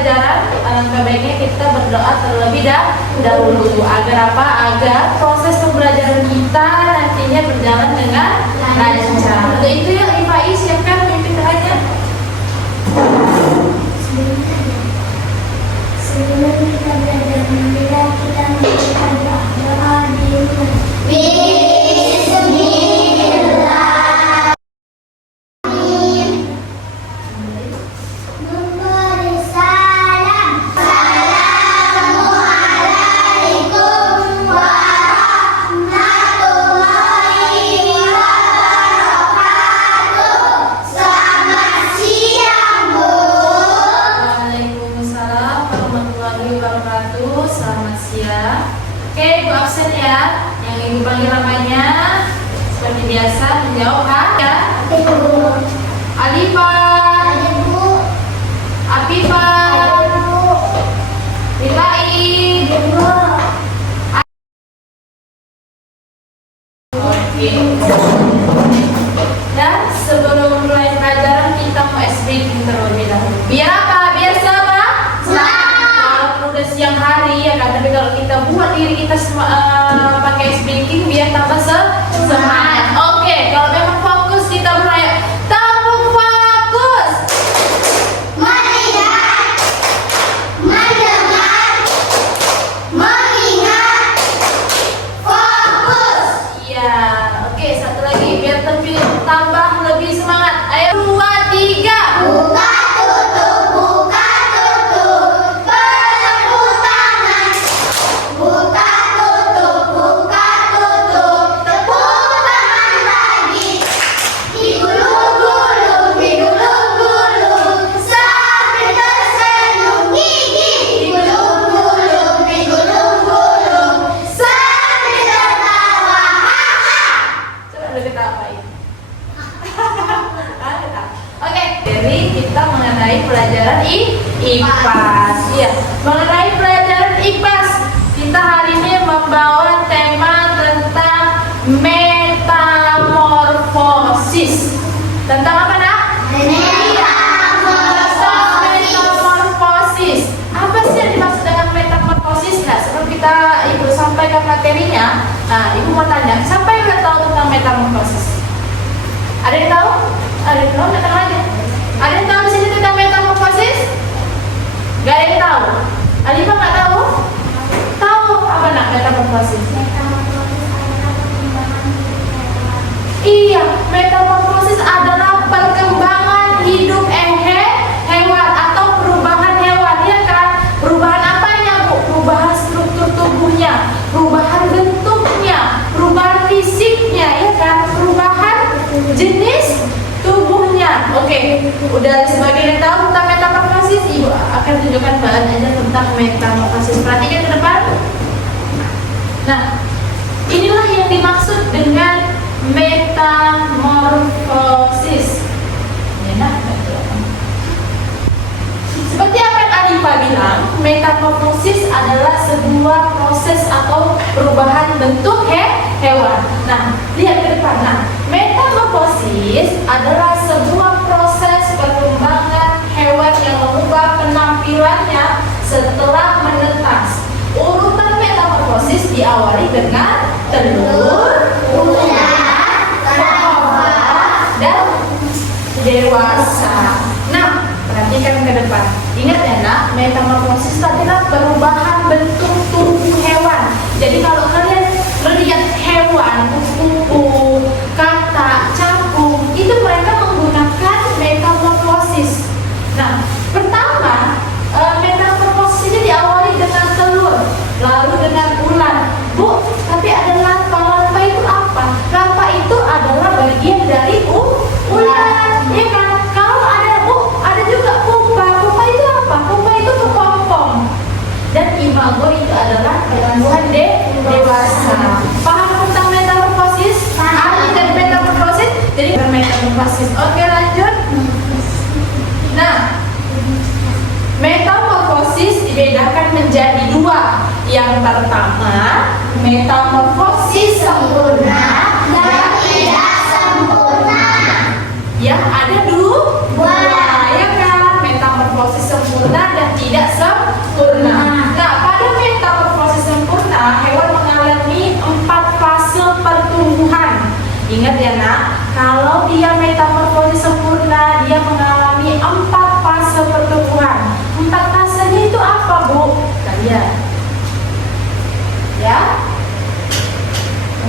pelajaran, alangkah baiknya kita berdoa terlebih dahulu agar apa? Agar proses pembelajaran kita nantinya berjalan dengan lancar. Untuk itu ya IPAI siapkan pimpin doanya. Sebelum kita belajar mengira, kita melakukan doa di rumah. Bismillah. Memberi salam. Assalamualaikum warahmatullahi wabarakatuh. Selamat siang, Bu. Waalaikumsalam warahmatullahi wabarakatuh. Selamat siang. Oke, Ibu absen ya. Yang Ibu panggil namanya seperti biasa menjawab ya. Ibu. Alifah, Ibu. Afifah, Ibu. Bilai. Ibu. Oke. Dan sebelum mulai pelajaran kita mau SBQ terlebih dahulu. Biar apa? Biar siapa? Kalau udah siang hari ya kan. Tapi kalau kita buat diri kita pakai SBQ biar tambah semangat. Oke. Kalau memang fokus kita mulai. Tampung fokus. Melihat, mendengar, mengingat, fokus. Iya. Oke. Satu lagi biar tambah lebih semangat. Ayo 2, 3. Buka tutup, bertepuk tangan. Buka tutup, tepuk tangan lagi. Digulung-gulung, sambil tersenyum gigi. Digulung-gulung, sambil tertawa. Coba dulu kita apain. Oke, jadi kita mengenai pelajaran IPAS. Iya, mengenai pelajaran IPAS, kita hari ini membawa tema tentang metamorfosis. Tentang apa, Nak? Metamorfosis. Apa sih yang dimaksud dengan metamorfosis? Nah, sebelum kita Ibu sampaikan materinya, nah, Ibu mau tanya, siapa yang udah tahu tentang metamorfosis? Ada yang tahu? Ada yang tahu? Datang aja. Ada yang tahu di sini tentang metamorfosis? Gak ada yang tahu. Alifah nggak tahu? Tahu apa nak metamorfosis? Iya, metamorfosis adalah perkembangan hidup hewan atau perubahan hewan, ya kan? Perubahan apanya, Bu? Perubahan struktur tubuhnya, perubahan bentuknya, perubahan fisiknya, ya kan? Perubahan jenis tubuhnya. Oke, udah sebagian yang tahu tentang metamorfosis, Ibu akan tunjukkan bahannya tentang metamorfosis. Perhatikan ke depan. Nah, inilah yang dimaksud dengan metamorfosis. Enak, seperti apa yang Alifah bilang, metamorfosis adalah sebuah proses atau perubahan bentuk hewan. Nah, lihat ke depan. Nah, metamorfosis adalah sebuah proses perkembangan hewan yang mengubah penampilannya setelah menetas. Urutan metamorfosis diawali dengan telur, ular, larva, dan dewasa. Nah, perhatikan ke depan. Ingat ya nak, metamorfosis adalah perubahan bentuk tubuh hewan. Jadi kalau kalian melihat hewan, kupu-kupu, katak, capung, itu mereka menggunakan metamorfosis. Nah, pertama, metamorfosis ini diawali dengan telur, lalu dengan ular. Bu, tapi ada larva. Larva itu apa? Larva itu adalah bagian dari ular, ya kan? Kalau ada ada juga pupa. Pupa itu apa? Pupa itu kepompong. Dan imago itu adalah pertumbuhan dewasa. Paham tentang metamorfosis? Arti dari metamorfosis? Jadi metamorfosis. Oke, lanjut. Nah, metamorfosis dibedakan menjadi dua. Yang pertama, metamorfosis sempurna dan tidak sempurna. Ya, ada dua, ya kan? Metamorfosis sempurna dan tidak tidak sempurna. Nah, pada metamorfosis sempurna, hewan mengalami 4 fase pertumbuhan. Ingat ya nak, kalau dia metamorfosis sempurna, dia mengalami 4 fase pertumbuhan. 4 fasenya itu apa, Bu? Kalian? Ya?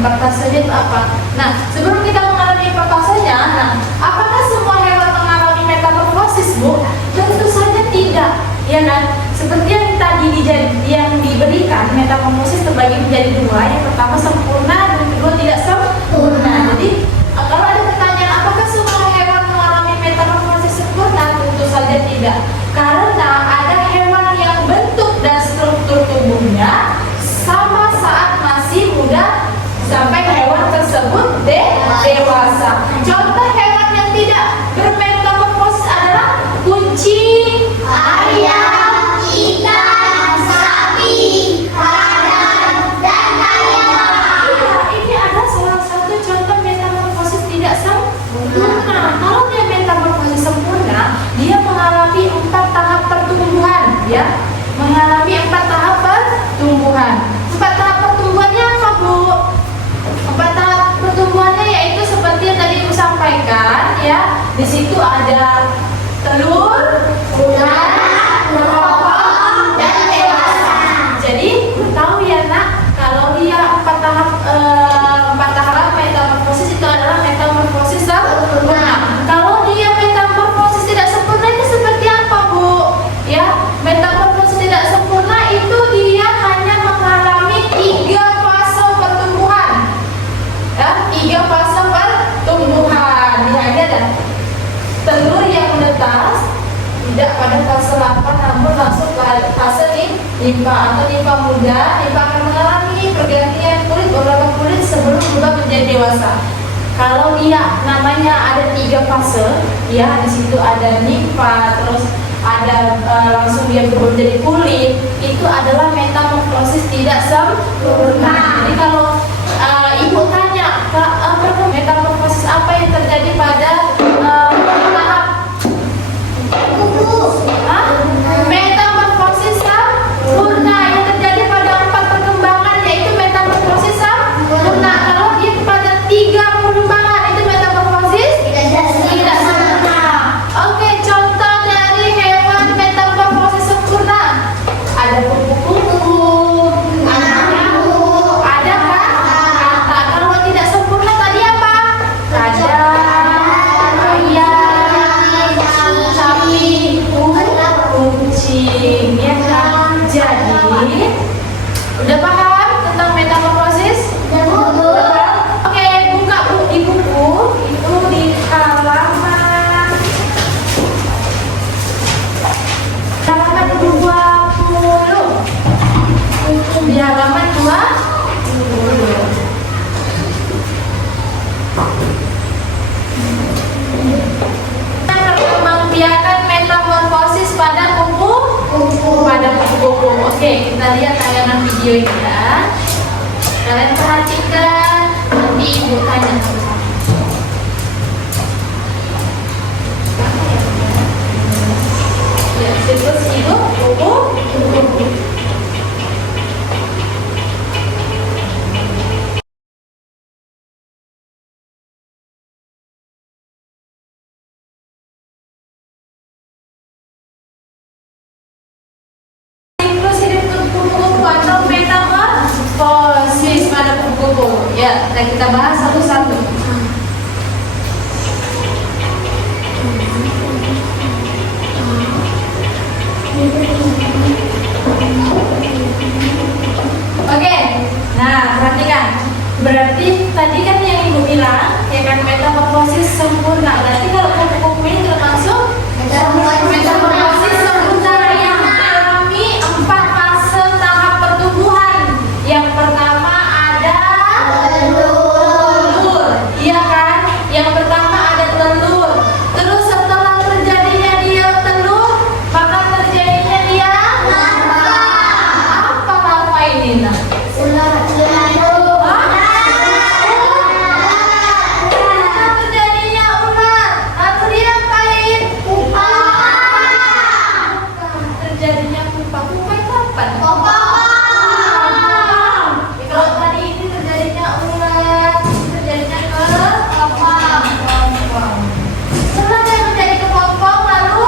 4 fasenya itu apa? Nah, sebelum kita mengalami 4 fasenya, nah, apakah semua hewan mengalami metamorfosis, Bu? Tentu saja tidak, ya kan? Seperti yang tadi yang diberikan, metamorfosis terbagi menjadi 2. Yang pertama sempurna dan kedua tidak sempurna. Jadi, kalau ada pertanyaan apakah semua hewan mengalami metamorfosis sempurna? Tentu saja tidak. Karena ada hewan yang bentuk dan struktur tubuhnya sama saat masih muda sampai hewan tersebut dewasa. Contoh hewan yang tidak bermetamorfosis adalah kucing, ayam, ikan, sapi, kandang, dan ayam. Iya, ini adalah salah satu contoh metamorfosis tidak sempurna. Kalau dia metamorfosis sempurna, dia mengalami 4 tahap pertumbuhan, ya, mengalami 4 tahap pertumbuhan. 4 tahap pertumbuhannya apa, Bu? 4 tahap pertumbuhannya yaitu seperti yang tadi Ibu sampaikan, ya. Di situ ada telur, beranak, berkokok, dan dewasa. Jadi tahu ya nak, kalau dia 4 tahap metamorfosis itu adalah metamorfosis sempurna. Kalau dia metamorfosis tidak sempurna itu seperti apa, Bu? Ya, metamorfosis tidak sempurna itu dia hanya mengalami 3 fase pertumbuhan. Ya, 3 fase pertumbuhan. Lihat ada telur yang menetas, tidak pada fase 8 namun langsung ke fase nimfa atau nimfa muda. Nimfa akan mengalami pergantian kulit, beberapa kulit sebelum berubah menjadi dewasa. Kalau dia namanya ada 3 fase, ya, di situ ada nimfa, terus ada langsung dia berubah menjadi kulit, itu adalah metamorfosis tidak sempurna. Jadi kalau Ibu tanya, metamorfosis apa yang terjadi pada tahap metamorfosis sempurna yang terjadi pada 4 perkembangan, yaitu metamorfosis sempurna. Kalau dia pada 3 perkembangan itu metamorfosis tidak sempurna. Oke, contoh dari hewan metamorfosis sempurna ada kupu-kupu, ada nyamuk, ada kata. Kalau tidak sempurna tadi apa? Kadang, ayam, sapi, kucing, ya kan? Jadi, udah paham tentang metamorfosis? Oke, buka di buku itu di halaman 20. Di halaman 20. Perkembangbiakan metamorfosis pada kupu-kupu. Oke, kita lihat tayangan video ini ya. Kalian perhatikan, nanti Ibu tanya satu-satu. Ya, siklus hidup kupu-kupu. Metamorfosis pada kupu-kupu. Ya, kita bahas satu-satu. Oke, nah perhatikan. Berarti tadi kan yang Ibu bilang, ya kan, metamorfosis sempurna. Berarti kalau kupu-kupu ini termasuk metamorfosis sempurna yang mengalami 4 fase tahap pertumbuhan. Yang pertama ada telur, iya kan? Yang pertama ada telur. Terus setelah terjadinya dia telur, maka terjadinya dia larva. Apa larva ini, nah? Terjadinya ular. terjadinya pupa itu apa? Kalau tadi ini terjadinya ulat, terjadinya ke kepompong. Setelah dia menjadi kepompong lalu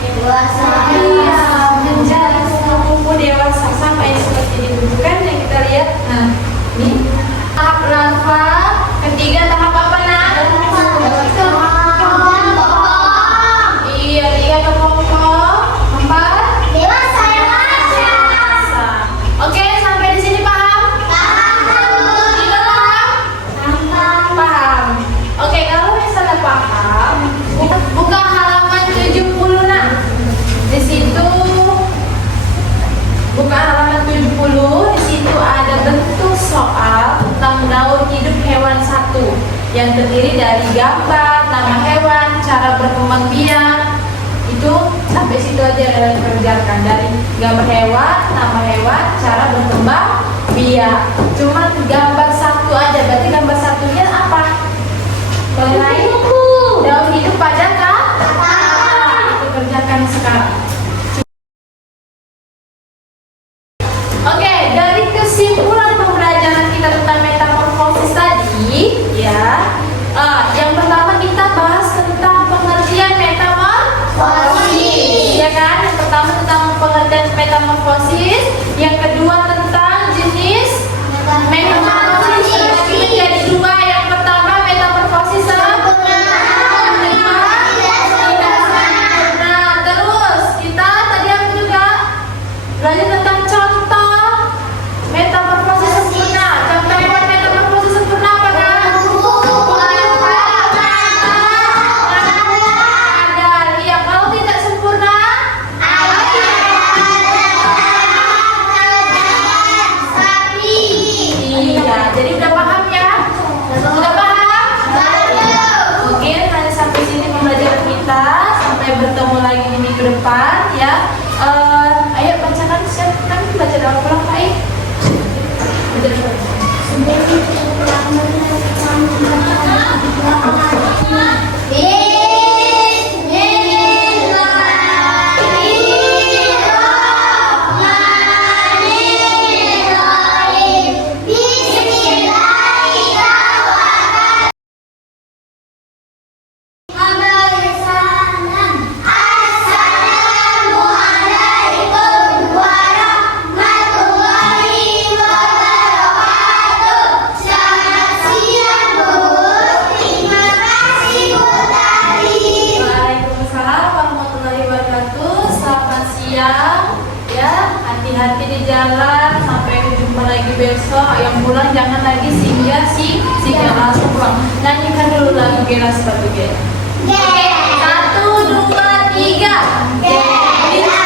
Dewasa. iya, menjadi kupu-kupu dewasa sampai seperti ini bukan yang kita lihat. Nah, ini tahap larva, ketiga tahap apa nak? Iya, tiga kepompong, empat Dewasa yang mana? dewasa. Oke, sampai di sini paham? Kita paham? Paham. Oke, kalau misalnya paham, buka halaman 70 nak. Di situ buka halaman 70, di situ ada bentuk soal tentang daur hidup hewan satu yang terdiri dari gambar, nama hewan, cara berkembang biak. Itu sampai situ aja yang dikerjakan, dari gambar hewan, nama hewan, cara berkembang biak. Cuma gambar satu aja, berarti gambar satunya apa? Boleh lain? Daur hidup pada kah? Itu kerjakan sekarang. Oke, dari kesimpulan pembelajaran kita tentang metamorfosis tadi, ya, yang pertama kita bahas tentang pengertian metamorfosis, ya kan? Yang pertama tentang pengertian metamorfosis, yang kedua tentang jenis metamorfosis terbagi menjadi dua. Yang pertama metamorfosis sempurna, tidak sempurna. Terus kita tadi apa juga belajar tentang contoh metamorfosis sempurna. Contoh hewan metamorfosis sempurna apa kan? Ada. Iya, kalau tidak sempurna iya, jadi udah paham ya? Udah paham? Mungkin hanya sampai sini pembelajaran kita. Sampai bertemu lagi di minggu depan ya. Ayo bacakan, siap kan baca doa pulang Pak I. Baca doa pulang. Waalaikumsalam warahmatullahi wabarakatuh. Selamat siang ya, hati-hati di jalan. Sampai jumpa lagi besok. Yang pulang jangan lagi singgah langsung pulang. Nyanyikan dulu lagu Gera Sepatu Gera. Oke, 1, 2, 3. Gera.